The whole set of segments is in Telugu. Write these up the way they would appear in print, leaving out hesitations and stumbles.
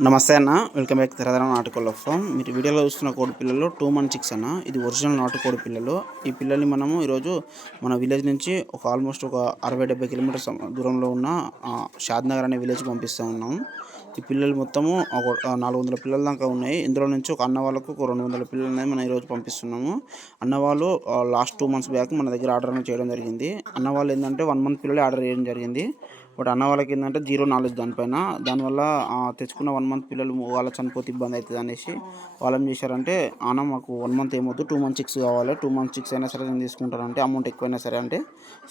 నమస్తే అన్న, వెల్కమ్ బ్యాక్ తెలంగాణ నాటుకోళ్ళ ఫామ్. మీరు వీడియోలో చూస్తున్న కోడి పిల్లలు 2 month chicks అన్న. ఇది ఒరిజినల్ నాటుకోడి పిల్లలు. ఈ పిల్లల్ని మనము ఈరోజు మన విలేజ్ నుంచి ఆల్మోస్ట్ ఒక 60-70 కిలోమీటర్స్ దూరంలో ఉన్న షాద్నగర్ అనే విలేజ్కి పంపిస్తూ ఉన్నాము. ఈ పిల్లలు మొత్తము ఒక 400 పిల్లల దాకా ఉన్నాయి. ఇందులో నుంచి ఒక అన్న వాళ్ళకు ఒక 200 పిల్లలు అనేది మనం ఈరోజు పంపిస్తున్నాము. అన్న వాళ్ళు లాస్ట్ 2 months బ్యాక్ మన దగ్గర ఆర్డర్ చేయడం జరిగింది. అన్న వాళ్ళు ఏంటంటే 1 month పిల్లలు ఆర్డర్ చేయడం జరిగింది. బట్ అన్న వాళ్ళకి ఏంటంటే జీరో నాలెడ్జ్ దానిపైన. దానివల్ల తెచ్చుకున్న 1 month పిల్లలు వాళ్ళ చనిపోతే ఇబ్బంది అవుతుంది అనేసి వాళ్ళు ఏం చేశారంటే, అన్న మాకు 1 month ఏమొద్దు, 2 month chicks కావాలి, 2 month chicks అయినా సరే నేను తీసుకుంటానంటే అమౌంట్ ఎక్కువైనా సరే అంటే,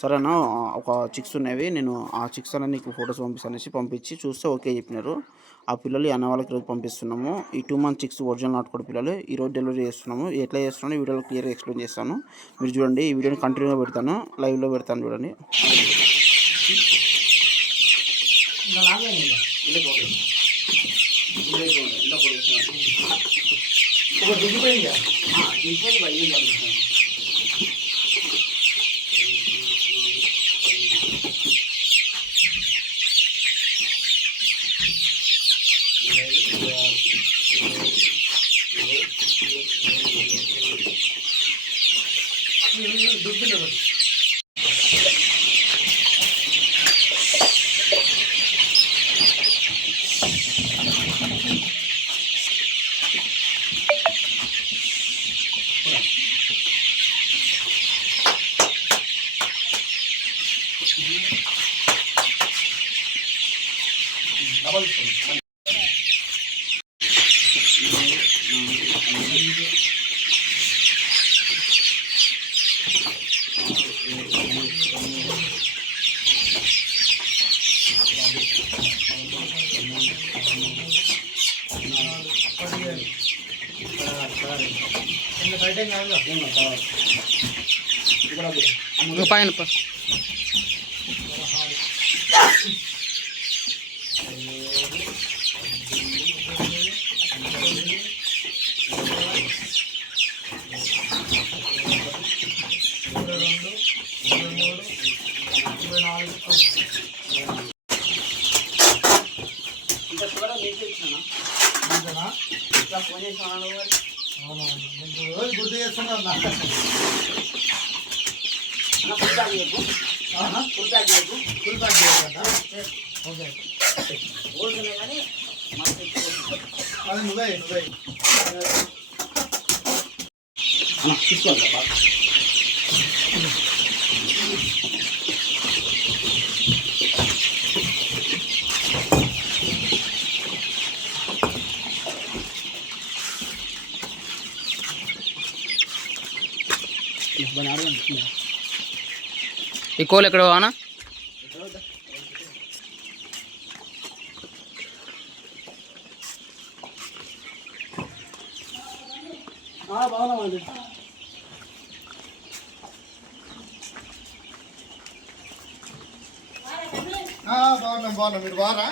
సరే అన్న ఒక చిక్స్ ఉన్నవి, నేను ఆ చిక్స్ అనేది నీకు ఫొటోస్ పంపిస్తాను అనేసి పంపించి చూస్తే ఓకే చెప్పినారు. ఆ పిల్లలు అన్న వాళ్ళకి ఈరోజు పంపిస్తున్నాము. ఈ 2 month chicks ఒరిజినల్ నాటుకోడి పిల్లలు ఈరోజు డెలివరీ చేస్తున్నాము. ఎట్లా చేస్తున్నాను ఈ వీడియోలో క్లియర్గా ఎక్స్ప్లెయిన్ చేస్తాను. మీరు చూడండి, ఈ వీడియోని కంటిన్యూగా పెడతాను, లైవ్లో పెడతాను చూడండి. పైన ఫోన్ చేసిన గుర్తు చేస్తున్నా. ఫుల్ ప్యాక్ చేయకు, ఫుల్ ప్యాక్ చేయకుండా ఓకే ఓల్తున్నాయి కానీ అది నువ్వే తీసుకోవాలి బాగా. ఈ కోల్ ఎక్కడ పోనా? బాగున్నామండి. బాగున్నాం. మీరు బాగా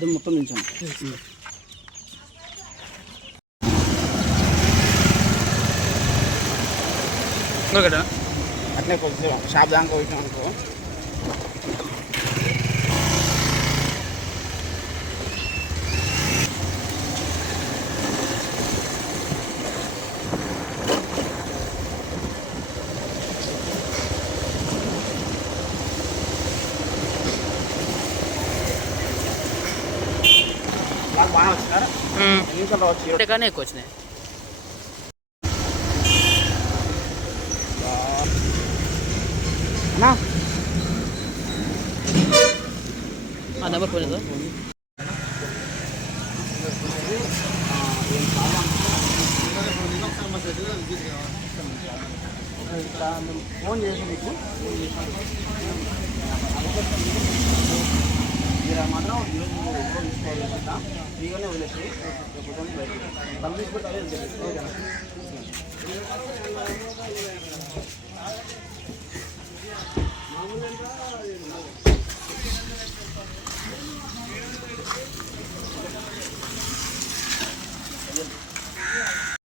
అద్దం మొత్తం నిల్చోండి. అట్లే కొంచెం షాప్ దాకా వచ్చినాం అనుకో. బాగా వచ్చినారా? నిమిషాల్లో వచ్చి కానీ ఎక్కువ వచ్చినాయి. అన్నా నెంబర్ ఫోన్ ఫోన్ చేసి మీకు మీరు మాత్రం ఈరోజు తీసుకోవాలి ఫ్రీగానే వదిలేసి డబ్బు తీసుకుంటే అదే